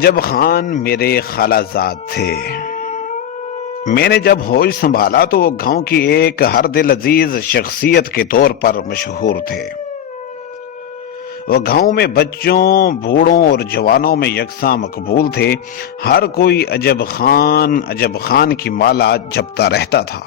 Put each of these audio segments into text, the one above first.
عجب خان میرے خالہ زاد تھے۔ میں نے جب ہوش سنبھالا تو وہ گاؤں کی ایک ہر دل عزیز شخصیت کے طور پر مشہور تھے۔ وہ گاؤں میں بچوں، بوڑھوں اور جوانوں میں یکساں مقبول تھے۔ ہر کوئی عجب خان کی مالا جپتا رہتا تھا۔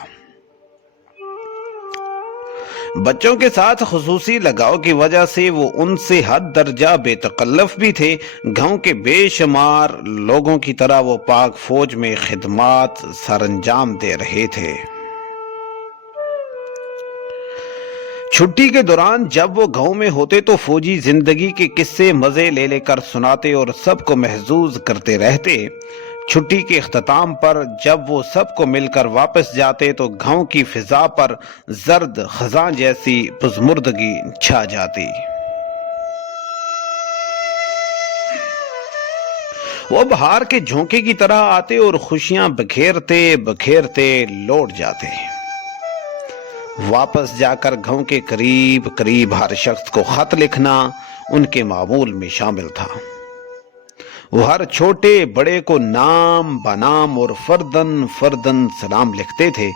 بچوں کے ساتھ خصوصی لگاؤ کی وجہ سے وہ ان سے حد درجہ بے تکلف بھی تھے۔ گاؤں کے بے شمار لوگوں کی طرح وہ پاک فوج میں خدمات سر انجام دے رہے تھے۔ چھٹی کے دوران جب وہ گاؤں میں ہوتے تو فوجی زندگی کے قصے مزے لے لے کر سناتے اور سب کو محظوظ کرتے رہتے۔ چھٹی کے اختتام پر جب وہ سب کو مل کر واپس جاتے تو گاؤں کی فضا پر زرد خزاں جیسی پژمردگی چھا جاتی۔ وہ بہار کے جھونکے کی طرح آتے اور خوشیاں بکھیرتے لوٹ جاتے۔ واپس جا کر گاؤں کے قریب ہر شخص کو خط لکھنا ان کے معمول میں شامل تھا۔ وہ ہر چھوٹے بڑے کو نام بنام اور فردن سلام لکھتے تھے۔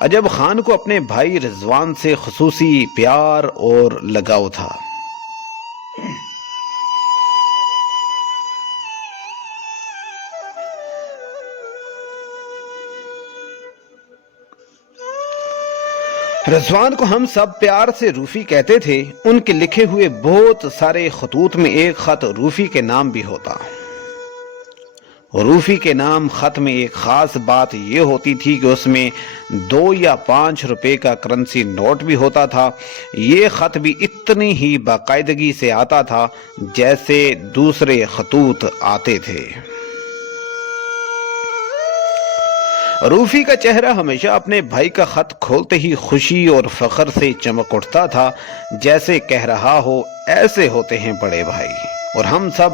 عجب خان کو اپنے بھائی رضوان سے خصوصی پیار اور لگاؤ تھا۔ رضوان کو ہم سب پیار سے روفی کہتے تھے۔ ان کے لکھے ہوئے بہت سارے خطوط میں ایک خط روفی کے نام بھی ہوتا۔ روفی کے نام خط میں ایک خاص بات یہ ہوتی تھی کہ اس میں 2 یا 5 روپے کا کرنسی نوٹ بھی ہوتا تھا۔ یہ خط بھی اتنی ہی باقاعدگی سے آتا تھا جیسے دوسرے خطوط آتے تھے۔ روفی کا چہرہ ہمیشہ اپنے بھائی کا خط کھولتے ہی خوشی اور فخر سے چمک اٹھتا تھا، جیسے کہہ رہا ہو ایسے ہوتے ہیں بڑے بھائی۔ اور ہم سب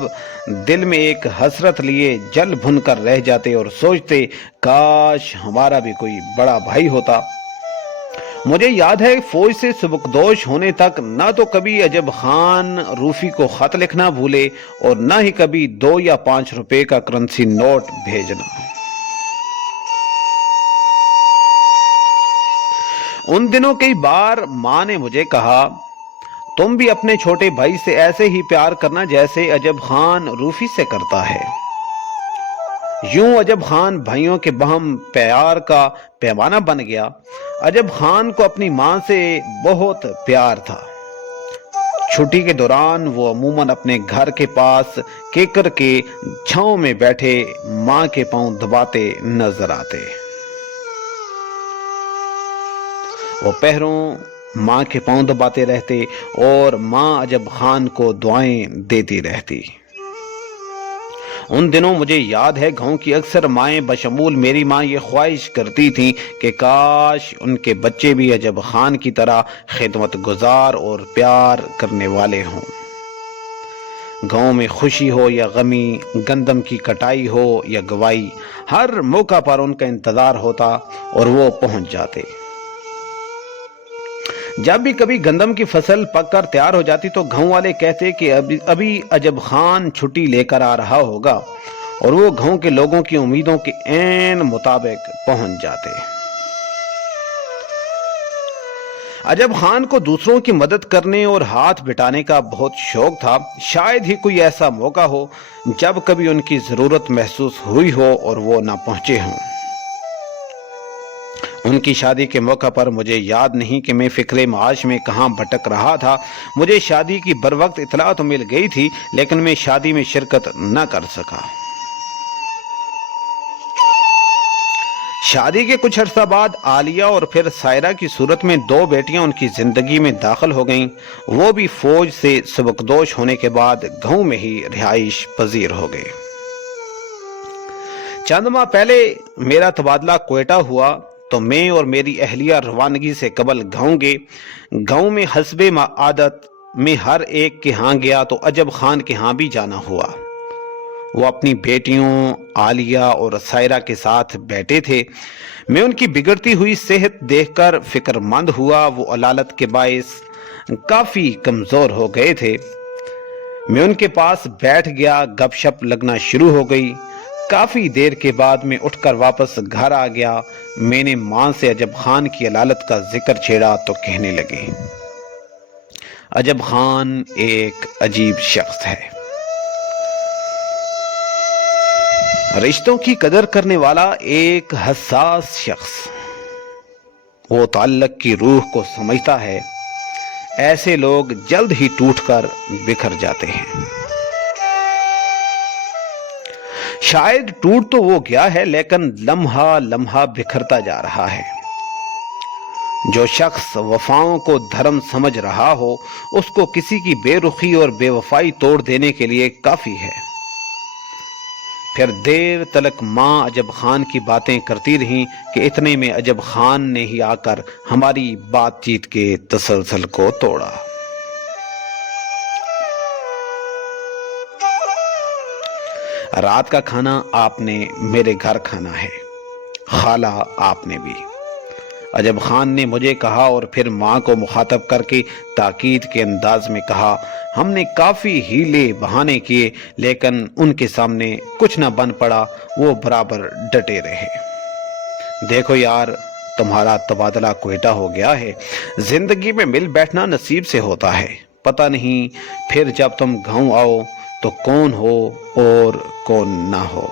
دل میں ایک حسرت لیے جل بھن کر رہ جاتے اور سوچتے کاش ہمارا بھی کوئی بڑا بھائی ہوتا۔ مجھے یاد ہے فوج سے سبکدوش ہونے تک نہ تو کبھی عجب خان روفی کو خط لکھنا بھولے اور نہ ہی کبھی 2 یا 5 روپے کا کرنسی نوٹ بھیجنا۔ ان دنوں کئی بار ماں نے مجھے کہا تم بھی اپنے چھوٹے بھائی سے ایسے ہی پیار کرنا جیسے عجب خان روفی سے کرتا ہے۔ یوں عجب خان بھائیوں کے باہم پیار کا پیمانہ بن گیا۔ عجب خان کو اپنی ماں سے بہت پیار تھا۔ چھٹی کے دوران وہ عموماً اپنے گھر کے پاس کیکر کے چھاؤں میں بیٹھے ماں کے پاؤں دباتے نظر آتے۔ وہ پہروں ماں کے پاؤں دباتے رہتے اور ماں عجب خان کو دعائیں دیتی رہتی۔ ان دنوں مجھے یاد ہے گاؤں کی اکثر مائیں بشمول میری ماں یہ خواہش کرتی تھیں کہ کاش ان کے بچے بھی عجب خان کی طرح خدمت گزار اور پیار کرنے والے ہوں۔ گاؤں میں خوشی ہو یا غمی، گندم کی کٹائی ہو یا گوائی، ہر موقع پر ان کا انتظار ہوتا اور وہ پہنچ جاتے۔ جب بھی کبھی گندم کی فصل پک کر تیار ہو جاتی تو گاؤں والے کہتے کہ ابھی عجب خان چھٹی لے کر آ رہا ہوگا، اور وہ گاؤں کے لوگوں کی امیدوں کے عین مطابق پہنچ جاتے۔ عجب خان کو دوسروں کی مدد کرنے اور ہاتھ بٹانے کا بہت شوق تھا۔ شاید ہی کوئی ایسا موقع ہو جب کبھی ان کی ضرورت محسوس ہوئی ہو اور وہ نہ پہنچے ہوں۔ ان کی شادی کے موقع پر مجھے یاد نہیں کہ میں فکر معاش میں کہاں بھٹک رہا تھا۔ مجھے شادی کی بروقت اطلاع تو مل گئی تھی، لیکن میں شادی میں شرکت نہ کر سکا۔ شادی کے کچھ عرصہ بعد عالیہ اور پھر سائرہ کی صورت میں 2 بیٹیاں ان کی زندگی میں داخل ہو گئیں۔ وہ بھی فوج سے سبکدوش ہونے کے بعد گاؤں میں ہی رہائش پذیر ہو گئے۔ چند ماہ پہلے میرا تبادلہ کوئٹہ ہوا تو میں اور میری اہلیہ روانگی سے قبل گاؤں گئے۔ گاؤں میں حسب عادت میں ہر ایک کے ہاں گیا تو عجب خان کے ہاں بھی جانا ہوا۔ وہ اپنی بیٹیوں عالیہ اور سائرہ کے ساتھ بیٹھے تھے۔ میں ان کی بگڑتی ہوئی صحت دیکھ کر فکر مند ہوا۔ وہ علالت کے باعث کافی کمزور ہو گئے تھے۔ میں ان کے پاس بیٹھ گیا، گپ شپ لگنا شروع ہو گئی۔ کافی دیر کے بعد میں اٹھ کر واپس گھر آ گیا۔ میں نے ماں سے عجب خان کی علالت کا ذکر چھیڑا تو کہنے لگی، عجب خان ایک عجیب شخص ہے، رشتوں کی قدر کرنے والا ایک حساس شخص، وہ تعلق کی روح کو سمجھتا ہے، ایسے لوگ جلد ہی ٹوٹ کر بکھر جاتے ہیں۔ شاید ٹوٹ تو وہ گیا ہے لیکن لمحہ لمحہ بکھرتا جا رہا ہے۔ جو شخص وفاؤں کو دھرم سمجھ رہا ہو، اس کو کسی کی بے رخی اور بے وفائی توڑ دینے کے لیے کافی ہے۔ پھر دیر تلک ماں عجب خان کی باتیں کرتی رہیں کہ اتنے میں عجب خان نے ہی آ کر ہماری بات چیت کے تسلسل کو توڑا۔ رات کا کھانا آپ نے میرے گھر کھانا ہے، خالہ آپ نے بھی، عجب خان نے مجھے کہا، اور پھر ماں کو مخاطب کر کے تاکید کے انداز میں کہا۔ ہم نے کافی ہیلے بہانے کیے لیکن ان کے سامنے کچھ نہ بن پڑا، وہ برابر ڈٹے رہے۔ دیکھو یار، تمہارا تبادلہ کوئٹہ ہو گیا ہے، زندگی میں مل بیٹھنا نصیب سے ہوتا ہے، پتہ نہیں پھر جب تم گاؤں آؤ تو کون ہو اور کون نہ ہو۔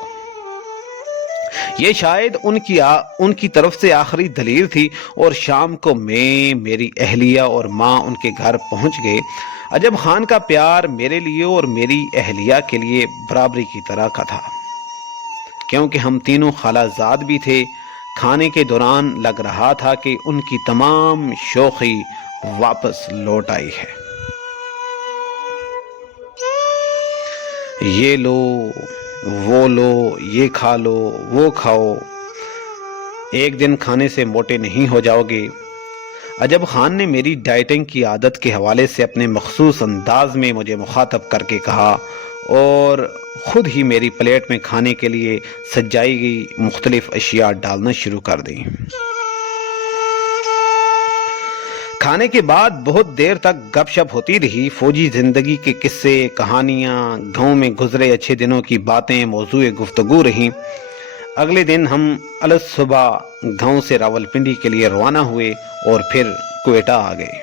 یہ شاید ان کی طرف سے آخری دلیل تھی، اور شام کو میں، میری اہلیہ اور ماں ان کے گھر پہنچ گئے۔ عجب خان کا پیار میرے لیے اور میری اہلیہ کے لیے برابری کی طرح کا تھا، کیونکہ ہم تینوں خالہ زاد بھی تھے۔ کھانے کے دوران لگ رہا تھا کہ ان کی تمام شوخی واپس لوٹ آئی ہے۔ یہ لو، وہ لو، یہ کھا لو، وہ کھاؤ، ایک دن کھانے سے موٹے نہیں ہو جاؤ گے۔ عجب خان نے میری ڈائٹنگ کی عادت کے حوالے سے اپنے مخصوص انداز میں مجھے مخاطب کر کے کہا، اور خود ہی میری پلیٹ میں کھانے کے لیے سجائی گئی مختلف اشیاء ڈالنا شروع کر دیں۔ کھانے کے بعد بہت دیر تک گپ شپ ہوتی رہی، فوجی زندگی کے قصے، کہانیاں، گاؤں میں گزرے اچھے دنوں کی باتیں موضوع گفتگو رہیں۔ اگلے دن ہم الصبح گاؤں سے راولپنڈی کے لیے روانہ ہوئے اور پھر کوئٹہ آ گئے،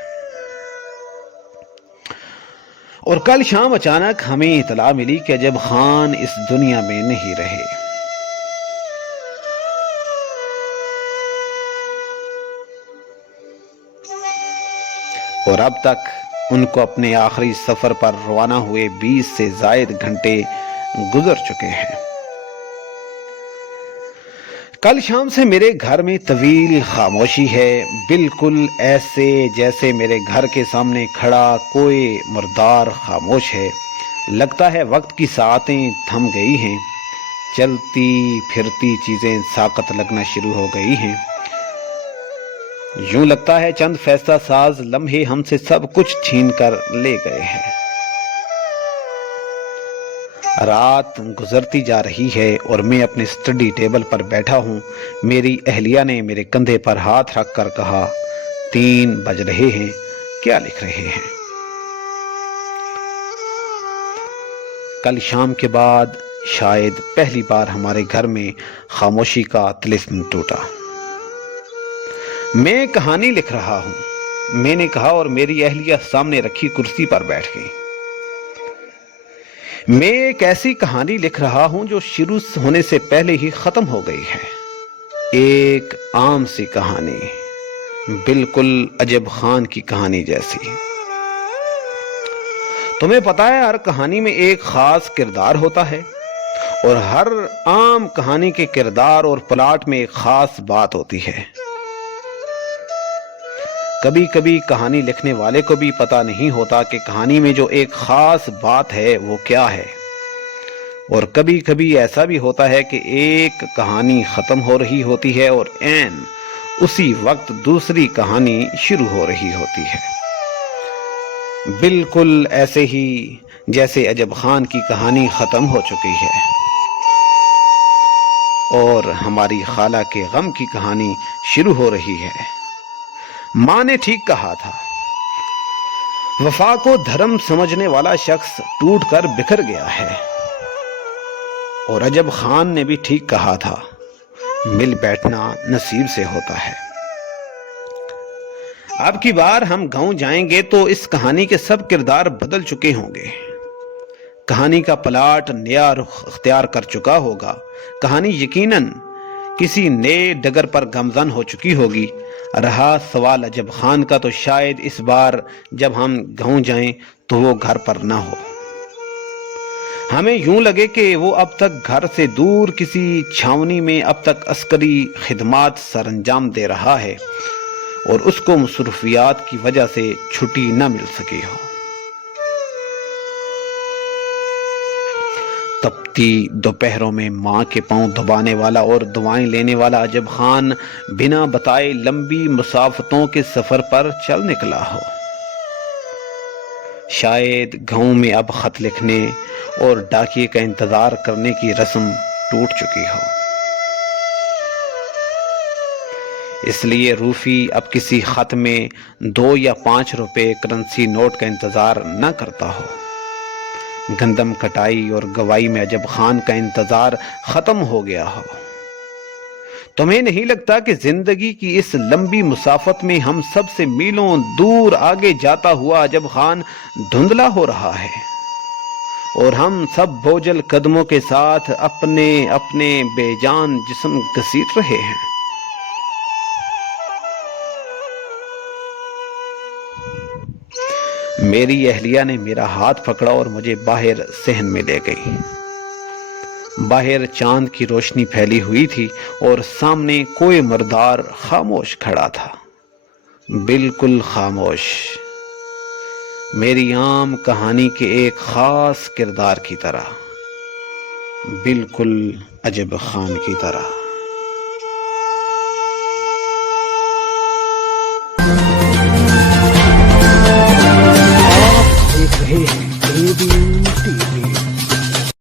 اور کل شام اچانک ہمیں اطلاع ملی کہ عجب خان اس دنیا میں نہیں رہے۔ اور اب تک ان کو اپنے آخری سفر پر روانہ ہوئے 20 سے زائد گھنٹے گزر چکے ہیں۔ کل شام سے میرے گھر میں طویل خاموشی ہے، بالکل ایسے جیسے میرے گھر کے سامنے کھڑا کوئی مردار خاموش ہے۔ لگتا ہے وقت کی ساعتیں تھم گئی ہیں، چلتی پھرتی چیزیں ساقط لگنا شروع ہو گئی ہیں۔ یوں لگتا ہے چند فیصلہ ساز لمحے ہم سے سب کچھ چھین کر لے گئے ہیں۔ رات گزرتی جا رہی ہے اور میں اپنے اسٹڈی ٹیبل پر بیٹھا ہوں۔ میری اہلیہ نے میرے کندھے پر ہاتھ رکھ کر کہا، 3 بج رہے ہیں، کیا لکھ رہے ہیں؟ کل شام کے بعد شاید پہلی بار ہمارے گھر میں خاموشی کا طلسم ٹوٹا۔ میں کہانی لکھ رہا ہوں، میں نے کہا، اور میری اہلیہ سامنے رکھی کرسی پر بیٹھ گئی۔ میں ایک ایسی کہانی لکھ رہا ہوں جو شروع ہونے سے پہلے ہی ختم ہو گئی ہے، ایک عام سی کہانی، بالکل عجب خان کی کہانی جیسی۔ تمہیں پتا ہے ہر کہانی میں ایک خاص کردار ہوتا ہے، اور ہر عام کہانی کے کردار اور پلاٹ میں ایک خاص بات ہوتی ہے۔ کبھی کبھی کہانی لکھنے والے کو بھی پتہ نہیں ہوتا کہ کہانی میں جو ایک خاص بات ہے وہ کیا ہے، اور کبھی کبھی ایسا بھی ہوتا ہے کہ ایک کہانی ختم ہو رہی ہوتی ہے اور عین اسی وقت دوسری کہانی شروع ہو رہی ہوتی ہے، بالکل ایسے ہی جیسے عجب خان کی کہانی ختم ہو چکی ہے اور ہماری خالہ کے غم کی کہانی شروع ہو رہی ہے۔ ماں نے ٹھیک کہا تھا، وفا کو دھرم سمجھنے والا شخص ٹوٹ کر بکھر گیا ہے۔ اور عجب خان نے بھی ٹھیک کہا تھا، مل بیٹھنا نصیب سے ہوتا ہے۔ اب کی بار ہم گاؤں جائیں گے تو اس کہانی کے سب کردار بدل چکے ہوں گے۔ کہانی کا پلاٹ نیا رخ اختیار کر چکا ہوگا۔ کہانی یقیناً کسی نئے ڈگر پر گامزن ہو چکی ہوگی۔ رہا سوال عجب خان کا، تو شاید اس بار جب ہم گاؤں جائیں تو وہ گھر پر نہ ہو۔ ہمیں یوں لگے کہ وہ اب تک گھر سے دور کسی چھاونی میں اب تک عسکری خدمات سر انجام دے رہا ہے اور اس کو مصروفیات کی وجہ سے چھٹی نہ مل سکی ہو۔ تپتی دوپہروں میں ماں کے پاؤں دبانے والا اور دعائیں لینے والا عجب خان بنا بتائے لمبی مسافتوں کے سفر پر چل نکلا ہو۔ شاید گاؤں میں اب خط لکھنے اور ڈاکیے کا انتظار کرنے کی رسم ٹوٹ چکی ہو۔ اس لیے روفی اب کسی خط میں 2 یا 5 روپے کرنسی نوٹ کا انتظار نہ کرتا ہو۔ گندم کٹائی اور گوائی میں عجب خان کا انتظار ختم ہو گیا ہو۔ تمہیں نہیں لگتا کہ زندگی کی اس لمبی مسافت میں ہم سب سے میلوں دور آگے جاتا ہوا عجب خان دھندلا ہو رہا ہے، اور ہم سب بوجھل قدموں کے ساتھ اپنے اپنے بے جان جسم گھسیٹ رہے ہیں؟ میری اہلیہ نے میرا ہاتھ پکڑا اور مجھے باہر صحن میں لے گئی۔ باہر چاند کی روشنی پھیلی ہوئی تھی اور سامنے کوئی مردار خاموش کھڑا تھا، بالکل خاموش، میری عام کہانی کے ایک خاص کردار کی طرح، بالکل عجب خان کی طرح۔